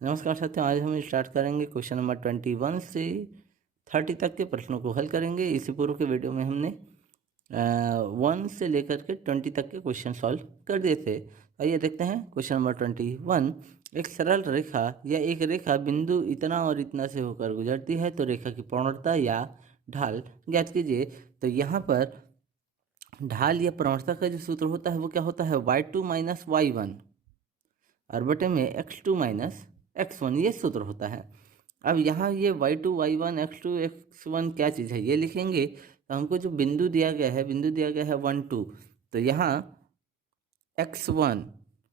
नमस्कार साथियों, आज हम स्टार्ट करेंगे क्वेश्चन नंबर 21 से 30 तक के प्रश्नों को हल करेंगे। इसी पूर्व के वीडियो में हमने 1 से लेकर के 20 तक के क्वेश्चन सॉल्व कर दिए थे। आइए देखते हैं क्वेश्चन नंबर 21। एक सरल रेखा या एक रेखा बिंदु इतना और इतना से होकर गुजरती है तो रेखा की प्रवणता या ढाल ज्ञात कीजिए। तो यहाँ पर ढाल या प्रवणता का जो सूत्र होता है वो क्या होता है, y2 माइनस y1 और बटे में x2 माइनस x1, ये सूत्र होता है। अब यहाँ ये y2 y1 x2 x1 क्या चीज़ है ये लिखेंगे तो हमको जो बिंदु दिया गया है 1 2, तो यहाँ x1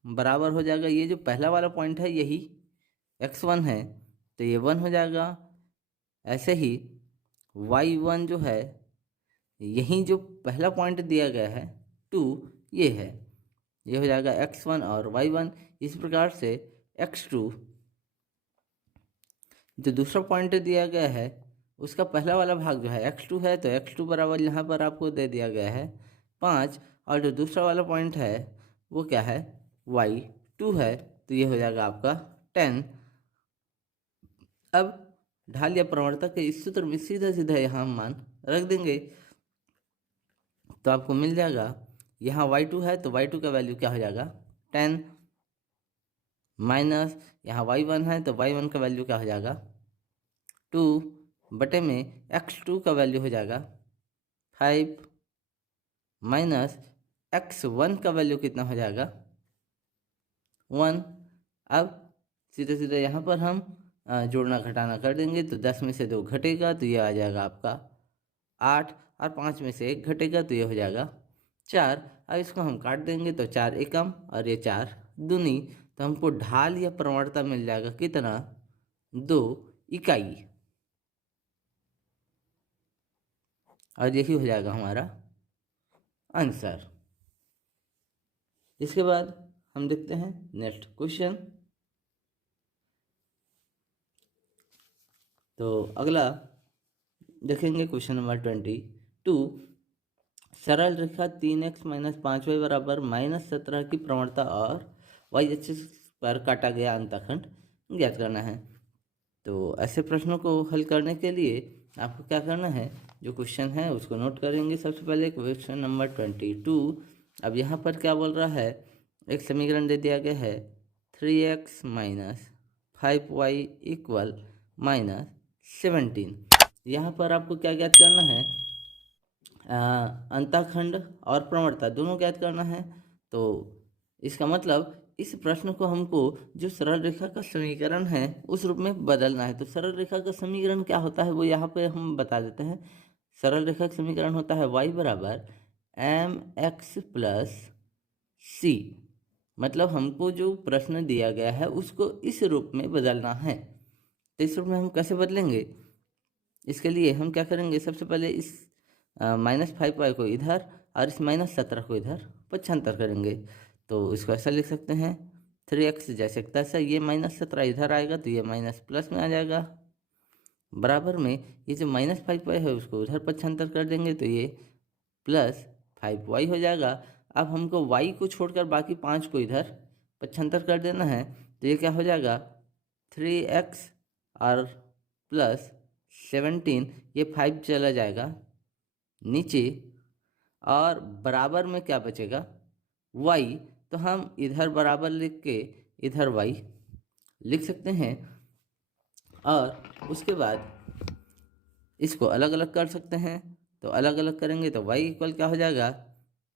बराबर हो जाएगा, ये जो पहला वाला पॉइंट है यही x1 है तो ये 1 हो जाएगा। ऐसे ही y1 जो है यहीं जो पहला पॉइंट दिया गया है 2, ये है, ये हो जाएगा x1 और y1। इस प्रकार से x2 जो दूसरा पॉइंट दिया गया है उसका पहला वाला भाग जो है x2 है तो x2 बराबर यहाँ पर आपको दे दिया गया है 5, और जो दूसरा वाला पॉइंट है वो क्या है, y2 है, तो ये हो जाएगा आपका 10। अब ढाल या प्रवणता के इस सूत्र में सीधा सीधा यहाँ हम मान रख देंगे तो आपको मिल जाएगा, यहाँ y2 है तो y2 का वैल्यू क्या हो जाएगा 10, माइनस यहाँ y1 है तो y1 का वैल्यू क्या हो जाएगा 2, बटे में x2 का वैल्यू हो जाएगा 5, माइनस x1 का वैल्यू कितना हो जाएगा 1। अब सीधे सीधे यहाँ पर हम जोड़ना घटाना कर देंगे तो 10 में से 2 घटेगा तो ये आ जाएगा आपका 8, और 5 में से 1 घटेगा तो ये हो जाएगा 4। अब इसको हम काट देंगे तो 4 एकम और ये 4 दूनी, तो हमको ढाल या प्रवणता मिल जाएगा कितना, 2 इकाई, और यही हो जाएगा हमारा आंसर। इसके बाद हम देखते हैं नेक्स्ट क्वेश्चन। तो अगला देखेंगे क्वेश्चन नंबर 22। सरल रेखा 3x माइनस 5y बराबर -17 की प्रवणता और y एक्सिस पर काटा गया अंतःखंड ज्ञात करना है। तो ऐसे प्रश्नों को हल करने के लिए आपको क्या करना है, जो क्वेश्चन है उसको नोट करेंगे। सबसे पहले क्वेश्चन नंबर 22। अब यहाँ पर क्या बोल रहा है, एक समीकरण दे दिया गया है 3x माइनस 5y इक्वल -17। यहाँ पर आपको क्या ज्ञात करना है, अंतःखंड और प्रवणता दोनों ज्ञात करना है। तो इसका मतलब इस प्रश्न को हमको जो सरल रेखा का समीकरण है उस रूप में बदलना है। तो सरल रेखा का समीकरण क्या होता है वो यहाँ पे हम बता देते हैं। सरल रेखा का समीकरण होता है y बराबर mx प्लस सी। मतलब हमको जो प्रश्न दिया गया है उसको इस रूप में बदलना है। तो इस रूप में हम कैसे बदलेंगे, इसके लिए हम क्या करेंगे, सबसे पहले इस -5y को इधर और इस -17 को इधर पक्षांतर करेंगे। तो इसको ऐसा लिख सकते हैं 3x जैसे तैसा, ये -17 इधर आएगा तो ये माइनस प्लस में आ जाएगा, बराबर में ये जो -5y है उसको उधर पक्षांतर कर देंगे तो ये +5y हो जाएगा। अब हमको y को छोड़कर बाकी 5 को इधर पक्षांतर कर देना है तो ये क्या हो जाएगा 3x और +17, ये 5 चला जाएगा नीचे, और बराबर में क्या बचेगा y। तो हम इधर बराबर लिख के इधर y लिख सकते हैं, और उसके बाद इसको अलग अलग कर सकते हैं। तो अलग अलग करेंगे तो y इक्वल क्या हो जाएगा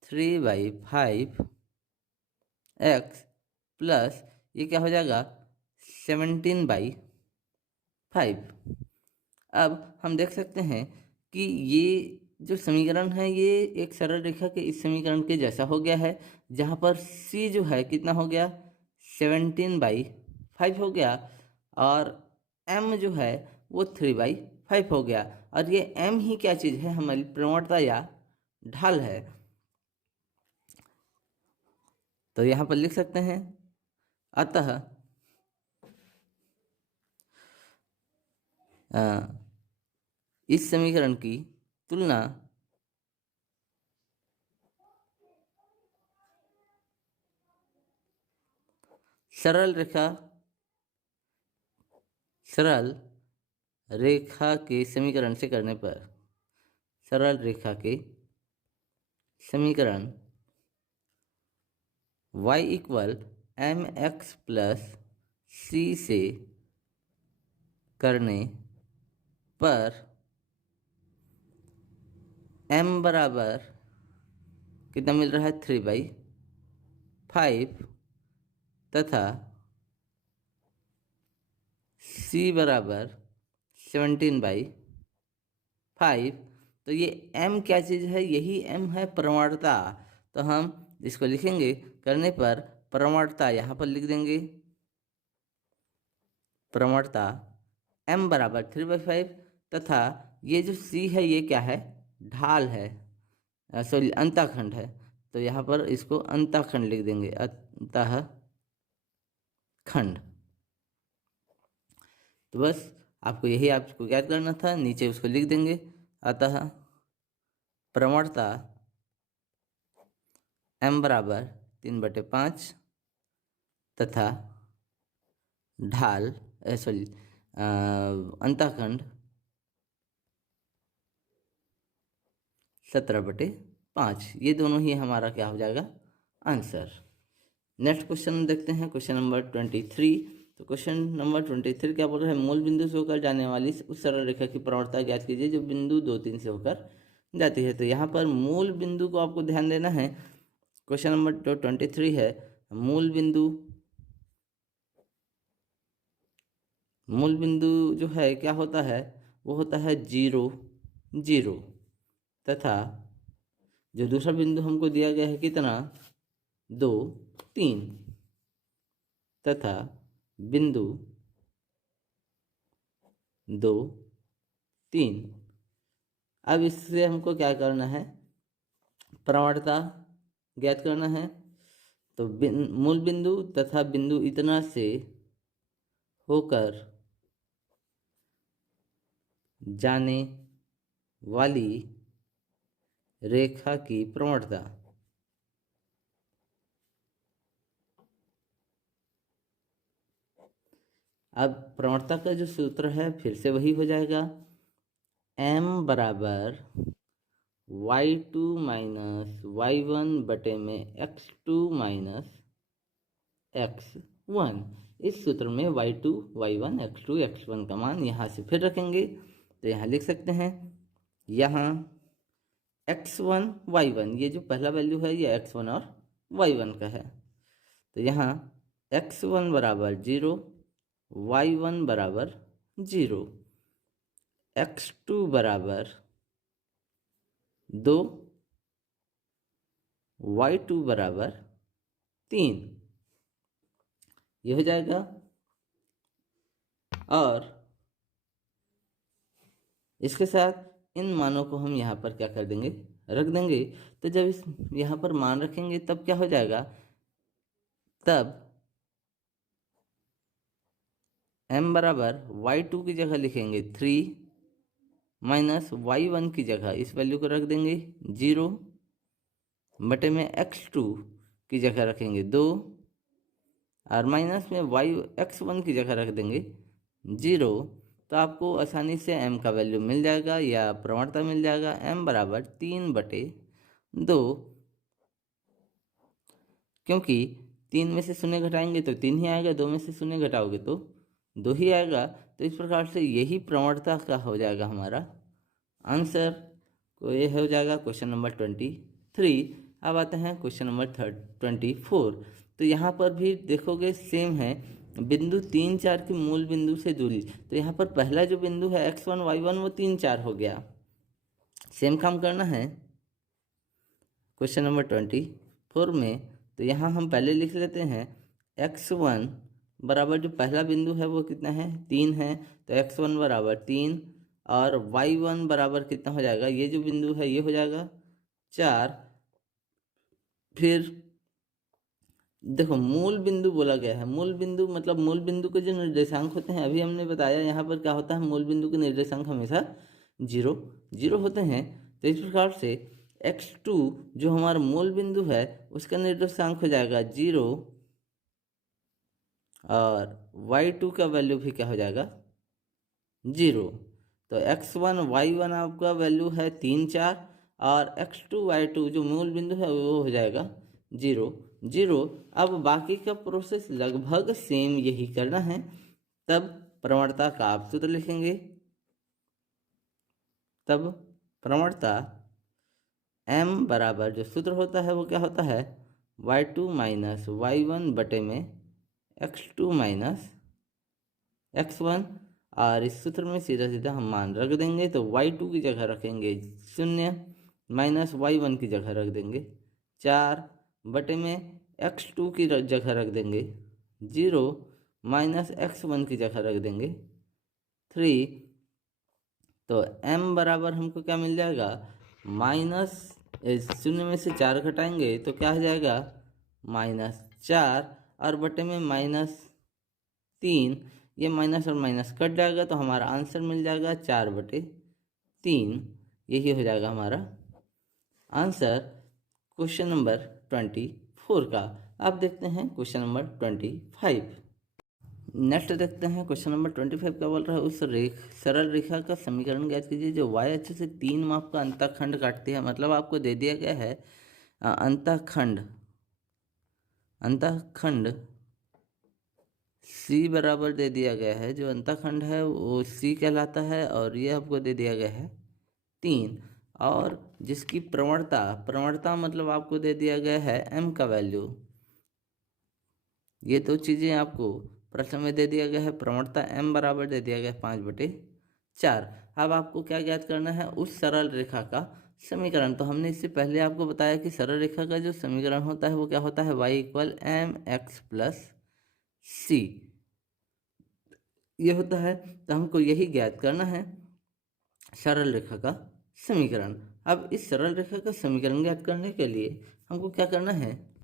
3/5 x प्लस ये क्या हो जाएगा 17/5। अब हम देख सकते हैं कि ये जो समीकरण है ये एक सरल रेखा के इस समीकरण के जैसा हो गया है, जहाँ पर c जो है कितना हो गया 17/5 हो गया, और m जो है वो 3/5 हो गया। और ये m ही क्या चीज़ है, हमारी प्रवणता या ढाल है। तो यहाँ पर लिख सकते हैं, अतः इस समीकरण की तुलना सरल रेखा सरल रेखा के समीकरण से करने पर, सरल रेखा के समीकरण y equal M X plus C से करने पर m बराबर कितना मिल रहा है 3/5 तथा c बराबर 17/5। तो ये m क्या चीज़ है? यही m है प्रवणता। तो हम इसको लिखेंगे करने पर प्रवणता, यहाँ पर लिख देंगे प्रवणता m बराबर 3/5 तथा ये जो c है ये क्या है? ढाल है, सॉरी अंतःखंड है। तो यहाँ पर इसको अंतःखंड लिख देंगे, अंतःखंड। तो बस आपको यही आपको याद करना था, नीचे उसको लिख देंगे। अतः प्रवणता m बराबर 3/5 तथा ढाल सॉरी अंतःखंड 17/5। ये दोनों ही हमारा क्या हो जाएगा? आंसर। नेक्स्ट क्वेश्चन देखते हैं, क्वेश्चन नंबर 23। तो क्वेश्चन नंबर 23 क्या बोल रहा है? मूल बिंदु से होकर जाने वाली उस सरल रेखा की प्रवणता ज्ञात कीजिए जो बिंदु 2, 3 से होकर जाती है। तो यहाँ पर मूल बिंदु को आपको ध्यान देना है। क्वेश्चन नंबर जो 23 है, मूल बिंदु जो है क्या होता है? वो होता है 0, 0 तथा जो दूसरा बिंदु हमको दिया गया है कितना? 2, 3 तथा बिंदु 2, 3। अब इससे हमको क्या करना है? प्रवणता ज्ञात करना है। तो मूल बिंदु तथा बिंदु इतना से होकर जाने वाली रेखा की प्रवणता। अब प्रवणता का जो सूत्र है फिर से वही हो जाएगा, m बराबर y2 माइनस y1 बटे में x2 माइनस x1। इस सूत्र में y2, y1, x2, x1 का मान यहाँ से फिर रखेंगे। तो यहाँ लिख सकते हैं, यहाँ x1, y1, ये जो पहला वैल्यू है ये x1 और y1 का है। तो यहाँ x1 बराबर 0, y1 बराबर 0, x2 बराबर 2, y2 बराबर 3, ये हो जाएगा। और इसके साथ इन मानों को हम यहाँ पर क्या कर देंगे? रख देंगे। तो जब इस यहाँ पर मान रखेंगे तब क्या हो जाएगा? तब m बराबर y2 की जगह लिखेंगे 3 माइनस y1 की जगह इस वैल्यू को रख देंगे 0 बटे में x2 की जगह रखेंगे 2 और माइनस में x1 की जगह रख देंगे 0। तो आपको आसानी से m का वैल्यू मिल जाएगा या प्रवणता मिल जाएगा, m बराबर 3/2। क्योंकि 3 में से शून्य घटाएंगे तो 3 ही आएगा, 2 में से शून्य घटाओगे तो 2 ही आएगा। तो इस प्रकार से यही प्रवणता का हो जाएगा हमारा आंसर। तो ये हो जाएगा क्वेश्चन नंबर 23। अब आते हैं क्वेश्चन नंबर 24। तो यहाँ पर भी देखोगे सेम है, बिंदु 3, 4 की मूल बिंदु से दूरी। तो यहाँ पर पहला जो बिंदु है x1, y1 वो 3, 4 हो गया। सेम काम करना है क्वेश्चन नंबर 24 में। तो यहाँ हम पहले लिख लेते हैं x1 बराबर जो पहला बिंदु है वो कितना है? 3 है। तो x1 बराबर 3 और y1 बराबर कितना हो जाएगा? ये जो बिंदु है ये हो जाएगा 4। फिर देखो मूल बिंदु बोला गया है, मूल बिंदु मतलब मूल बिंदु के जो निर्देशांक होते हैं, अभी हमने बताया यहाँ पर क्या होता है, मूल बिंदु के निर्देशांक हमेशा 0, 0 होते हैं। तो इस प्रकार से x2 जो हमारा मूल बिंदु है उसका निर्देशांक हो जाएगा 0 और y2 का वैल्यू भी क्या हो जाएगा? 0। तो x1 y1 आपका वैल्यू है 3 4, और x2 y2 जो मूल बिंदु है वो हो जाएगा 0 0। अब बाकी का प्रोसेस लगभग सेम यही करना है। तब प्रवणता का आप सूत्र लिखेंगे। तब प्रवणता m बराबर जो सूत्र होता है वो क्या होता है, y2 माइनस y1 बटे में x2 माइनस x1। और इस सूत्र में सीधा सीधा हम मान रख देंगे, तो y2 की जगह रखेंगे 0 माइनस y1 की जगह रख देंगे 4 बटे में x2 की जगह रख देंगे 0 माइनस x1 की जगह रख देंगे 3। तो m बराबर हमको क्या मिल जाएगा, माइनस 0 में से 4 घटाएंगे तो क्या हो जाएगा -4, और बटे में -3। ये माइनस और माइनस कट जाएगा तो हमारा आंसर मिल जाएगा 4/3। यही हो जाएगा हमारा आंसर क्वेश्चन नंबर 24 का। अब देखते हैं क्वेश्चन नंबर 25। नेक्स्ट देखते हैं क्वेश्चन नंबर 25 क्या बोल रहा है, उस सरल रेखा का समीकरण ज्ञात कीजिए जो y अक्ष से 3 माप का अंतःखंड काटती है। मतलब आपको दे दिया गया है अंतःखंड C बराबर दे दिया गया है, जो अंतःखंड है वो C कहलाता है, और ये आपको दे दिया गया है 3, और जिसकी प्रवणता मतलब आपको दे दिया गया है m का वैल्यू। ये दो चीज़ें आपको प्रश्न में दे दिया गया है। प्रवणता m बराबर दे दिया गया है 5/4। अब आपको क्या ज्ञात करना है, उस सरल रेखा का समीकरण। तो हमने इससे पहले आपको बताया कि सरल रेखा का जो समीकरण होता है वो क्या होता है, y = mx + c ये होता है। तो हमको यही ज्ञात करना है सरल रेखा का समीकरण। अब इस सरल रेखा का समीकरण ज्ञात करने के लिए हमको क्या करना है,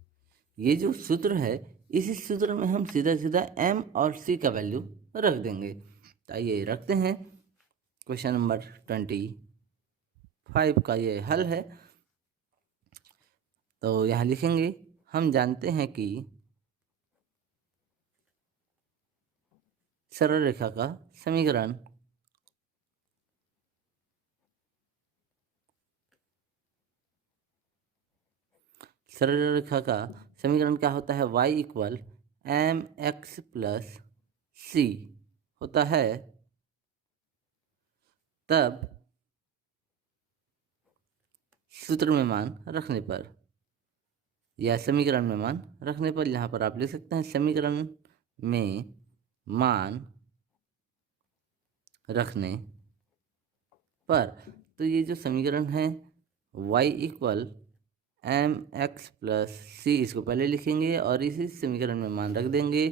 ये जो सूत्र है इसी सूत्र में हम सीधा सीधा m और c का वैल्यू रख देंगे। तो आइए रखते हैं। क्वेश्चन नंबर 25 का ये हल है। तो यहाँ लिखेंगे, हम जानते हैं कि सरल रेखा का समीकरण सरल रेखा का समीकरण क्या होता है, y = mx + c होता है। तब सूत्र में मान रखने पर या समीकरण में मान रखने पर, यहाँ पर आप लिख सकते हैं समीकरण में मान रखने पर। तो ये जो समीकरण है y = mx + c, इसको पहले लिखेंगे और इसी समीकरण में मान रख देंगे।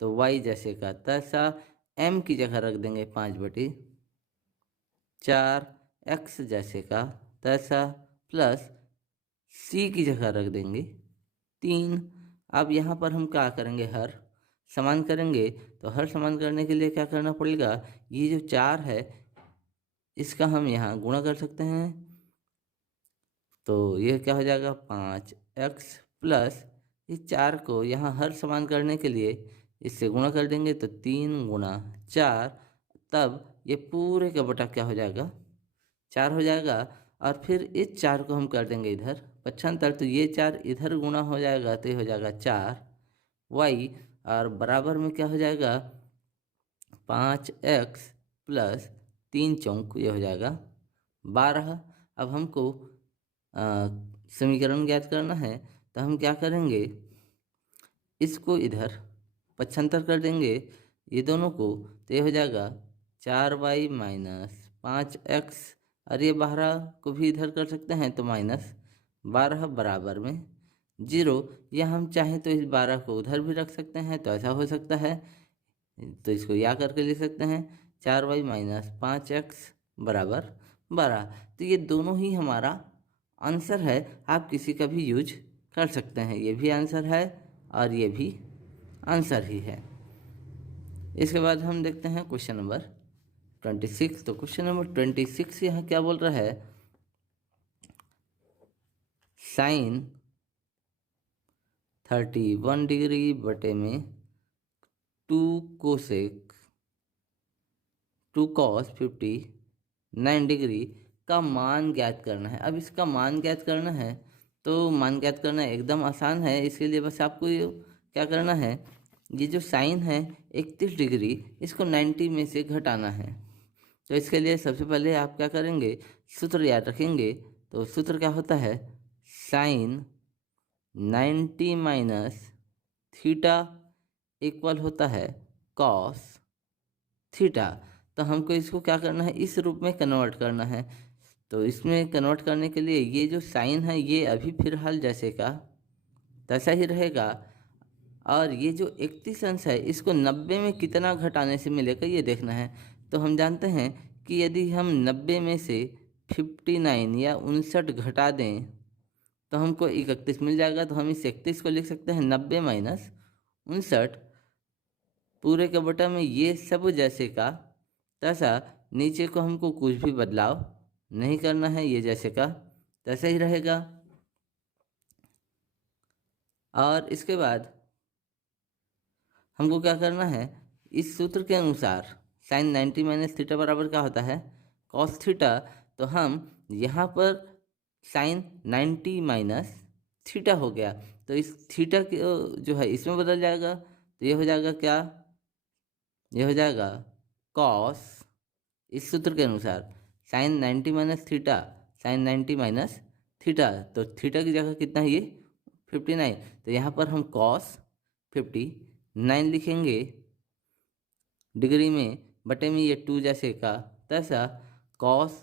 तो y जैसे का तैसा, m की जगह रख देंगे 5/4, x जैसे का तैसा प्लस c की जगह रख देंगे 3। अब यहाँ पर हम क्या करेंगे, हर समान करेंगे। तो हर समान करने के लिए क्या करना पड़ेगा, ये जो 4 है इसका हम यहाँ गुणा कर सकते हैं। तो ये क्या हो जाएगा 5x प्लस इस 4 को यहाँ हर समान करने के लिए इससे गुणा कर देंगे, तो 3 × 4। तब ये पूरे का बटा क्या हो जाएगा 4 हो जाएगा। और फिर इस 4 को हम कर देंगे इधर 75, तो ये 4 इधर गुणा हो जाएगा तो ये हो जाएगा 4y, और बराबर में क्या हो जाएगा 5x + 3 चौक ये हो जाएगा 12। अब हमको समीकरण ज्ञात करना है, तो हम क्या करेंगे, इसको इधर 75 कर देंगे ये दोनों को, तो ये हो जाएगा 4y - 5x, और ये 12 को भी इधर कर सकते हैं तो -12 बराबर में 0। या हम चाहें तो इस 12 को उधर भी रख सकते हैं, तो ऐसा हो सकता है। तो इसको या करके लिख सकते हैं 4y - 5x बराबर 12। तो ये दोनों ही हमारा आंसर है। आप किसी का भी यूज कर सकते हैं, ये भी आंसर है और ये भी आंसर ही है। इसके बाद हम देखते हैं क्वेश्चन नंबर 26। तो क्वेश्चन नंबर 26 यहाँ क्या बोल रहा है, sin 31 डिग्री बटे में 2 कोसेक 2 cos 59 डिग्री का मान ज्ञात करना है। अब इसका मान ज्ञात करना है तो मान ज्ञात करना एकदम आसान है। इसके लिए बस आपको क्या करना है, ये जो साइन है 31 डिग्री, इसको 90 में से घटाना है। तो इसके लिए सबसे पहले आप क्या करेंगे, सूत्र याद रखेंगे। तो सूत्र क्या होता है, साइन 90 माइनस थीटा इक्वल होता है कॉस थीटा। तो हमको इसको क्या करना है, इस रूप में कन्वर्ट करना है। तो इसमें कन्वर्ट करने के लिए ये जो साइन है ये अभी फिलहाल जैसे का तैसा ही रहेगा, और ये जो 31 अंश है इसको 90 में कितना घटाने से मिलेगा ये देखना है। तो हम जानते हैं कि यदि हम 90 में से 59 या 59 घटा दें तो हमको 31 मिल जाएगा। तो हम इस 31 को लिख सकते हैं 90 माइनस 59, पूरे के बटा में ये सब जैसे का तैसा, नीचे को हमको कुछ भी बदलाव नहीं करना है, ये जैसे का तैसा ही रहेगा। और इसके बाद हमको क्या करना है, इस सूत्र के अनुसार साइन 90 माइनस थीटा बराबर क्या होता है, कॉस थीटा। तो हम यहाँ पर साइन 90 माइनस थीटा हो गया, तो इस थीटा के जो है इसमें बदल जाएगा। तो ये हो जाएगा क्या, ये हो जाएगा कॉस, इस सूत्र के अनुसार sine 90 minus theta, sine 90 minus theta, तो थीटा की जगह कितना है ये 59। तो यहाँ पर हम कॉस 59 लिखेंगे डिग्री में, बटे में ये 2 जैसे का तैसा, कॉस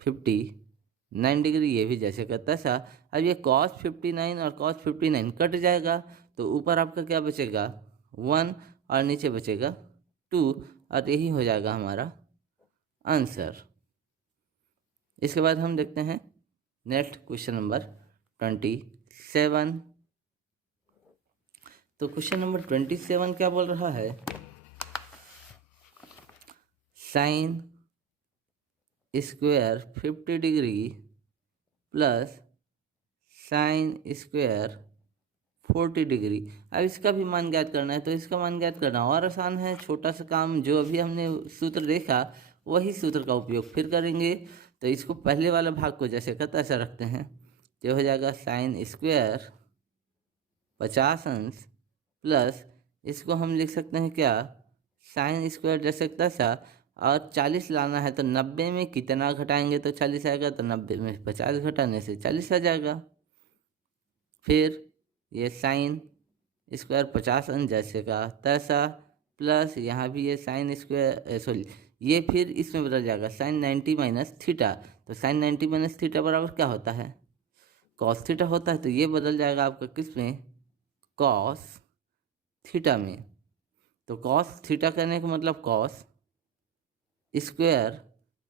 59 डिग्री ये भी जैसे का तैसा। अब ये कॉस 59 और कॉस 59 कट जाएगा, तो ऊपर आपका क्या बचेगा 1 और नीचे बचेगा 2, और यही हो जाएगा हमारा आंसर। इसके बाद हम देखते हैं नेक्स्ट क्वेश्चन नंबर 27। तो क्वेश्चन नंबर 27 क्या बोल रहा है, sine square 50 degree plus sine square 40 degree. अब इसका भी मान ज्ञात करना है। तो इसका मान ज्ञात करना और आसान है, छोटा सा काम, जो अभी हमने सूत्र देखा वही सूत्र का उपयोग फिर करेंगे। तो इसको पहले वाला भाग को जैसे का तैसा रखते हैं, तो हो जाएगा साइन स्क्वायर 50 अंश प्लस, इसको हम लिख सकते हैं क्या, साइन स्क्वायर जैसे तैसा, और 40 लाना है तो 90 में कितना घटाएंगे तो 40 आएगा, तो 90 में 50 घटाने से 40 आ जाएगा। फिर ये साइन स्क्वायर 50 अंश जैसे का तैसा, प्लस यहाँ भी ये साइन स्क्वायर सॉरी ये फिर इसमें बदल जाएगा साइन 90 माइनस थीटा। तो साइन 90 माइनस थीटा बराबर क्या होता है, कॉस थीटा होता है। तो ये बदल जाएगा आपका किस में, कॉस थीटा में। तो कॉस थीटा करने का मतलब कॉस स्क्वायर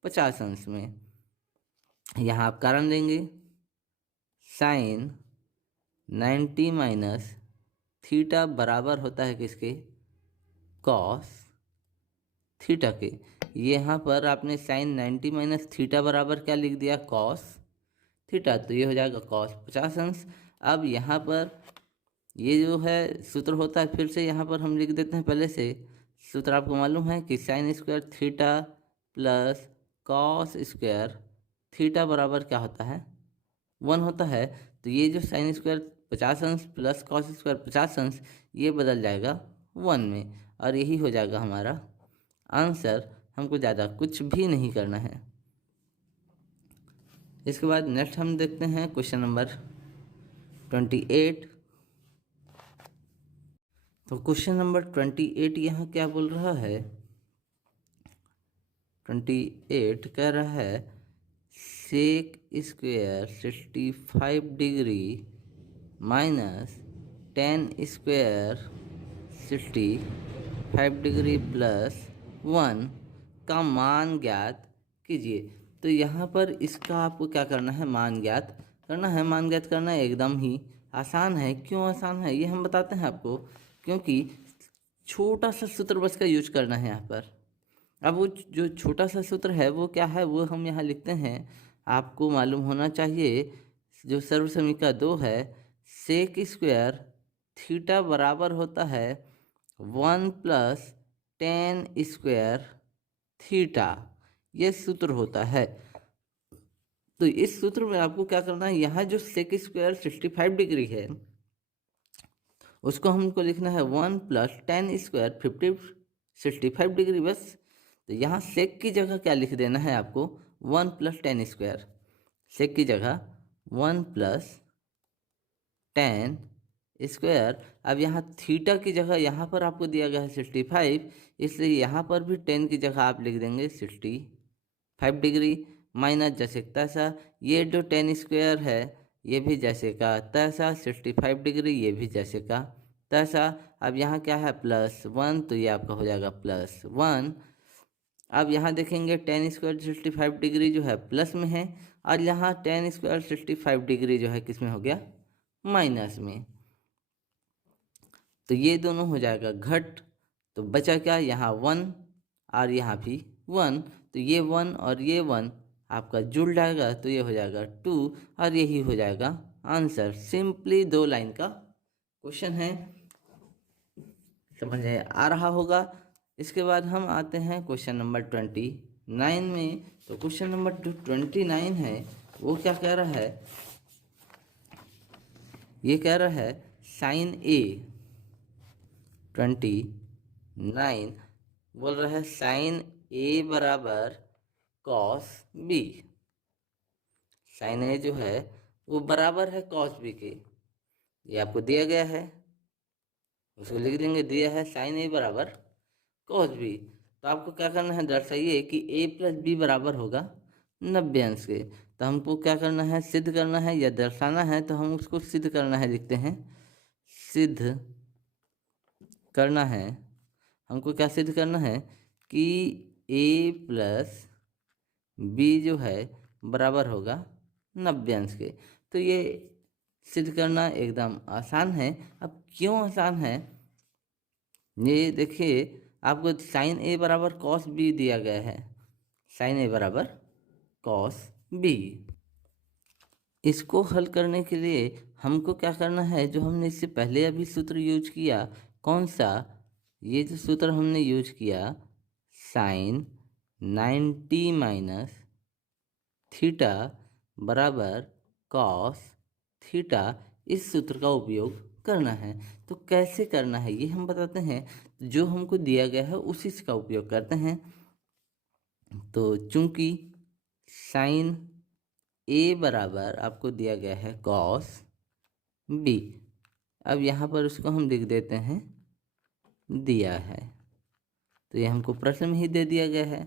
50 अंश में, यहाँ आप कारण देंगे साइन 90 माइनस थीटा बराबर होता है किसके, कॉस थीटा के। यहाँ पर आपने साइन 90 माइनस थीटा बराबर क्या लिख दिया, कॉस थीटा। तो ये हो जाएगा कॉस 50 अंश। अब यहाँ पर ये जो है सूत्र होता है, फिर से यहाँ पर हम लिख देते हैं पहले से। सूत्र आपको मालूम है कि sine square theta plus cos square theta बराबर क्या होता है, 1 होता है। तो ये जो साइन स्क्वायर 50 अंश प्लस कॉस स्क्वायर 50 अंश ये बदल जाएगा 1 में, और यही हो जाएगा हमारा आंसर। हमको ज़्यादा कुछ भी नहीं करना है। इसके बाद नेक्स्ट हम देखते हैं क्वेश्चन नंबर 28। तो क्वेश्चन नंबर 28 यहाँ क्या बोल रहा है, 28 कह रहा है sec square 65 degree minus ten square 65 degree plus 1 का मान ज्ञात कीजिए। तो यहाँ पर इसका आपको क्या करना है, मान ज्ञात करना है। मान ज्ञात करना एकदम ही आसान है। क्यों आसान है ये हम बताते हैं आपको, क्योंकि छोटा सा सूत्र बस का यूज करना है यहाँ पर। अब वो जो छोटा सा सूत्र है वो क्या है, वो हम यहाँ लिखते हैं, आपको मालूम होना चाहिए। जो सर्वसमीका 2 है, सेक स्क्वायर थीटा बराबर होता है 1 प्लस टेन स्क्वायर थीटा, ये सूत्र होता है। तो इस सूत्र में आपको क्या करना है, यहाँ जो सेक स्क्वायर 65 डिग्री है उसको हमको लिखना है 1 प्लस टेन स्क्वायर 65 डिग्री बस। तो यहाँ सेक की जगह क्या लिख देना है आपको, 1 प्लस टेन स्क्वायर। सेक की जगह 1 प्लस टेन स्क्वायर। अब यहाँ थीटा की जगह यहाँ पर आपको दिया गया है 65, इसलिए यहाँ पर भी 10 की जगह आप लिख देंगे 65 डिग्री माइनस जैसे तैसा। ये जो 10 स्क्वायर है ये भी जैसे का तैसा, 65 डिग्री ये भी जैसे का तैसा। अब यहाँ क्या है +1, तो ये आपका हो जाएगा +1। अब यहाँ देखेंगे 10 स्क्वायर 65 डिग्री जो है प्लस में है, और यहाँ 10 स्क्वायर 65 डिग्री जो है किस में हो गया, माइनस में। तो ये दोनों हो जाएगा घट, तो बचा क्या, यहाँ 1 और यहाँ भी 1। तो ये 1 और ये 1 आपका जुड़ जाएगा, तो ये हो जाएगा 2, और यही हो जाएगा आंसर। सिंपली 2 लाइन का क्वेश्चन है, समझ में आ रहा होगा। इसके बाद हम आते हैं क्वेश्चन नंबर 29 में। तो क्वेश्चन नंबर 29 है वो क्या कह रहा है, ये कह रहा है साइन ए 29 बोल रहा है साइन ए बराबर कॉस बी। साइन ए जो है वो बराबर है कॉस बी के, ये आपको दिया गया है, उसको लिख देंगे, दिया है साइन ए बराबर कॉस बी। तो आपको क्या करना है, दर्शाइए कि ए प्लस बी बराबर होगा 90 अंश के। तो हमको क्या करना है, सिद्ध करना है या दर्शाना है, तो हम उसको सिद्ध करना है, लिखते हैं सिद्ध करना है। हमको क्या सिद्ध करना है कि ए प्लस बी जो है बराबर होगा 90 अंश के। तो ये सिद्ध करना एकदम आसान है। अब क्यों आसान है, ये देखिए आपको साइन ए बराबर कॉस बी दिया गया है, साइन ए बराबर कॉस बी। इसको हल करने के लिए हमको क्या करना है, जो हमने इससे पहले अभी सूत्र यूज किया, कौन सा, ये जो सूत्र हमने यूज किया साइन 90 माइनस थीटा बराबर कॉस थीटा, इस सूत्र का उपयोग करना है। तो कैसे करना है ये हम बताते हैं, जो हमको दिया गया है उसी का उपयोग करते हैं। तो चूंकि साइन ए बराबर आपको दिया गया है कॉस बी, अब यहाँ पर उसको हम लिख देते हैं दिया है, तो ये हमको प्रश्न में ही दे दिया गया है।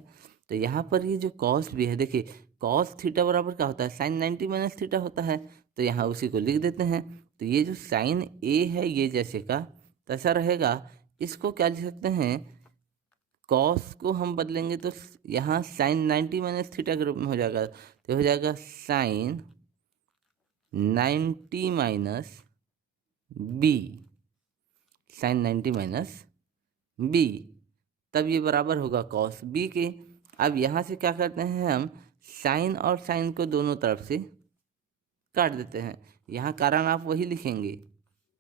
तो यहाँ पर ये जो कॉस बी है, देखिए कॉस थीटा बराबर क्या होता है, साइन 90 माइनस थीटा होता है, तो यहाँ उसी को लिख देते हैं। तो ये जो साइन ए है ये जैसे का तैसा रहेगा, इसको क्या लिख सकते हैं, कॉस को हम बदलेंगे तो यहाँ साइन 90 माइनस थीटा के रूप में हो जाएगा, तो हो जाएगा sine 90 minus b, sine 90 minus b, तब ये बराबर होगा कॉस बी के। अब यहाँ से क्या करते हैं, हम साइन और साइन को दोनों तरफ से काट देते हैं। यहाँ कारण आप वही लिखेंगे,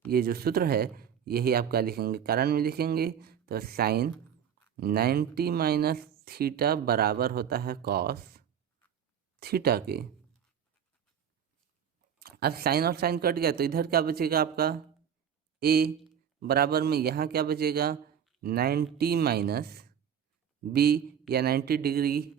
ये जो सूत्र है यही आपका लिखेंगे, कारण में लिखेंगे। तो साइन 90 माइनस थीटा बराबर होता है कॉस थीटा के। अब साइन और साइन कट गया, तो इधर क्या बचेगा आपका ए, बराबर में यहाँ क्या बचेगा 90 माइनस बी, या 90 डिग्री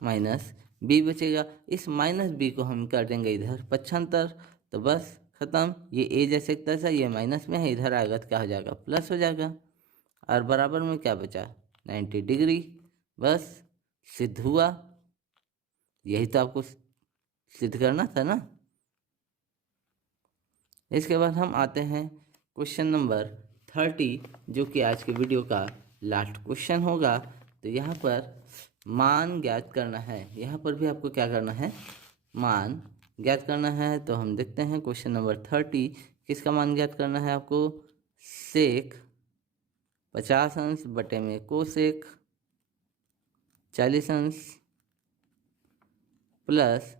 माइनस बी बचेगा। इस माइनस बी को हम कर देंगे इधर पक्षांतर, तो बस खत्म। ये ए जैसे तैसा, ये माइनस में है, इधर आएगा तो क्या हो जाएगा, प्लस हो जाएगा। और बराबर में क्या बचा 90 डिग्री, बस सिद्ध हुआ। यही तो आपको सिद्ध करना था ना। इसके बाद हम आते हैं क्वेश्चन नंबर 30, जो कि आज के वीडियो का लास्ट क्वेश्चन होगा। तो यहाँ पर मान ज्ञात करना है, यहाँ पर भी आपको क्या करना है, मान ज्ञात करना है। तो हम देखते हैं क्वेश्चन नंबर 30, किसका मान ज्ञात करना है आपको, सेक 50 अंश बटे में कोसेक 40 अंश प्लस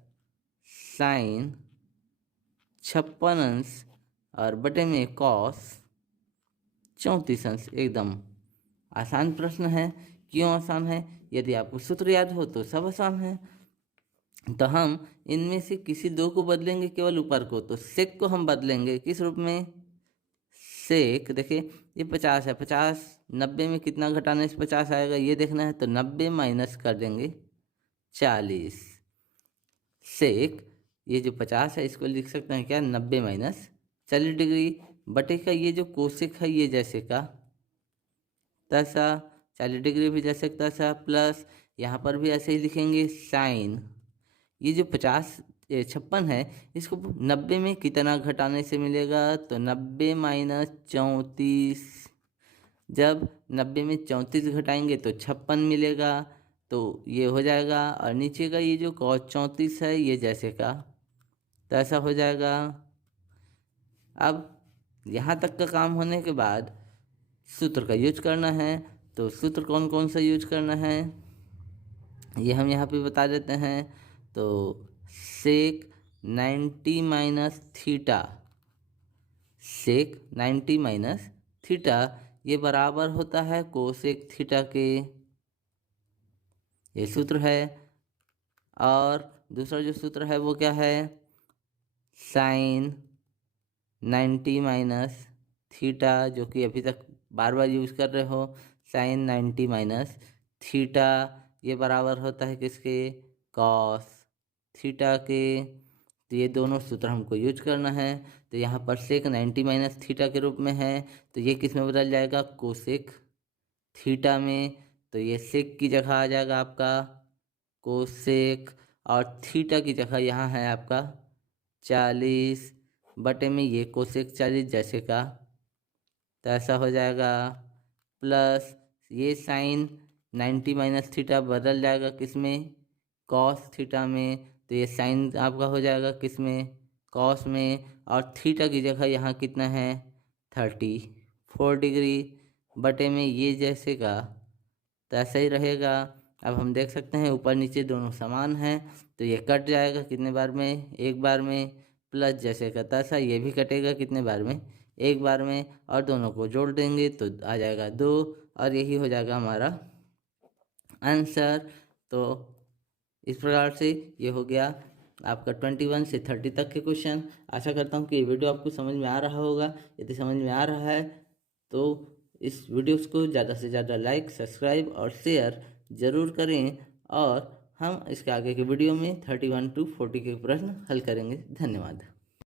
साइन 56 अंश और बटे में कॉस 34 अंश। एकदम आसान प्रश्न है, क्यों आसान है? यदि आपको सूत्र याद हो तो सब आसान है। तो हम इनमें से किसी दो को बदलेंगे, केवल ऊपर को। तो सेक को हम बदलेंगे किस रूप में? सेक, देखिए ये 50 है, 50 90 में कितना घटाने से 50 आएगा ये देखना है। तो 90 माइनस कर देंगे 40। सेक ये जो 50 है इसको लिख सकते हैं क्या? 90 माइनस 40 डिग्री बटे का ये जो कोसेक है ये जैसे का तैसा, 40 डिग्री भी जैसे का तैसा, प्लस यहाँ पर भी ऐसे ही लिखेंगे साइन। ये जो 56 है इसको 90 में कितना घटाने से मिलेगा? तो 90 माइनस 34। जब 90 में 34 घटाएंगे तो 56 मिलेगा। तो ये हो जाएगा, और नीचे का ये जो cos 34 है ये जैसे का तैसा हो जाएगा। अब यहाँ तक का काम होने के बाद सूत्र का यूज करना है। तो सूत्र कौन कौन सा यूज करना है ये हम यहाँ पे बता देते हैं। तो सेक 90 माइनस थीटा, सेक 90 माइनस थीटा ये बराबर होता है कोसेक थीटा के, ये सूत्र है। और दूसरा जो सूत्र है वो क्या है? साइन 90 माइनस थीटा, जो कि अभी तक बार बार यूज़ कर रहे हो। साइन 90 माइनस थीटा ये बराबर होता है किसके? कॉस थीटा के। तो ये दोनों सूत्र हमको यूज करना है। तो यहाँ पर सेक 90 माइनस थीटा के रूप में है, तो ये किस में बदल जाएगा? कोसेक थीटा में। तो ये सेक की जगह आ जाएगा आपका कोसेक, और थीटा की जगह यहाँ है आपका 40 बटे में ये कोसेक 40 जैसे का तो ऐसा हो जाएगा, प्लस ये साइन 90 माइनस थीटा बदल जाएगा किस में? कॉस थीटा में। तो ये साइन आपका हो जाएगा किस में? कॉस में। और थीटा की जगह यहाँ कितना है? 34 डिग्री बटे में ये जैसे का तो ऐसा ही रहेगा। अब हम देख सकते हैं ऊपर नीचे दोनों समान हैं, तो ये कट जाएगा कितने बार में? एक बार में। प्लस जैसे का तैसा ये भी कटेगा कितने बार में? एक बार में। और दोनों को जोड़ देंगे तो आ जाएगा 2, और यही हो जाएगा हमारा आंसर। तो इस प्रकार से ये हो गया आपका 21 से 30 तक के क्वेश्चन। आशा करता हूँ कि ये वीडियो आपको समझ में आ रहा होगा। यदि समझ में आ रहा है तो इस वीडियोस को ज़्यादा से ज़्यादा लाइक, सब्सक्राइब और शेयर ज़रूर करें, और हम इसके आगे के वीडियो में 31 to 40 के प्रश्न हल करेंगे। धन्यवाद।